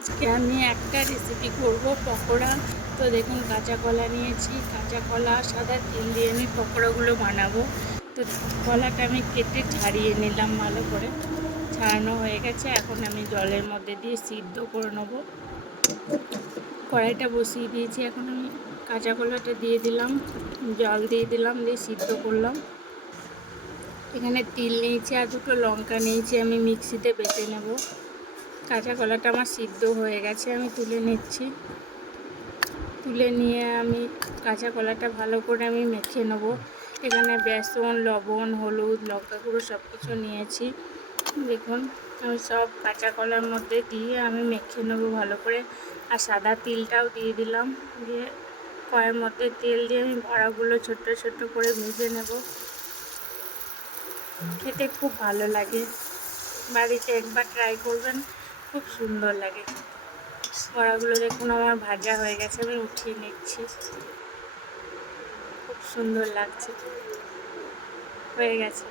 আজকে আমি একটা রেসিপি করব পকোড়া। তো দেখুন কাঁচা কলা নিয়েছি, কাঁচা কলা সাদা তেল দিয়ে আমি পকোড়াগুলো বানাবো। তো কলাটা আমি কেটে ছাড়িয়ে নিলাম, ভালো করে ছাড়ানো হয়ে গেছে। এখন আমি জলের মধ্যে দিয়ে সিদ্ধ করে নেবো। কড়াইটা বসিয়ে দিয়েছি, এখন আমি কাঁচা কলাটা দিয়ে দিলাম, জল দিয়ে দিলাম, দিয়ে সিদ্ধ করলাম। এখানে তিল নিয়েছি আর দুটো লঙ্কা নিয়েছি, আমি মিক্সিতে বেটে নেব। কাঁচা কলাটা আমার সিদ্ধ হয়ে গেছে, আমি তুলে নিচ্ছি। তুলে নিয়ে আমি কাঁচা কলাটা ভালো করে আমি মেখে নেব। এখানে বেসন, লবণ, হলুদ, লঙ্কা গুঁড়ো সব কিছু নিয়েছি। দেখুন আমি সব কাঁচা কলার মধ্যে দিয়ে আমি মেখে নেব ভালো করে। আর সাদা তিলটাও দিয়ে দিলাম, দিয়ে কড়াইয়ের মধ্যে তেল দিয়ে আমি বড়াগুলো ছোট্ট ছোট্ট করে ভেজে নেব। খেতে খুব ভালো লাগে, বাড়িতে একবার ট্রাই করবেন, খুব সুন্দর লাগে। বড়াগুলো দেখুন আমার ভাজা হয়ে গেছে, আমি উঠিয়ে নিচ্ছি। খুব সুন্দর লাগছে, হয়ে গেছে।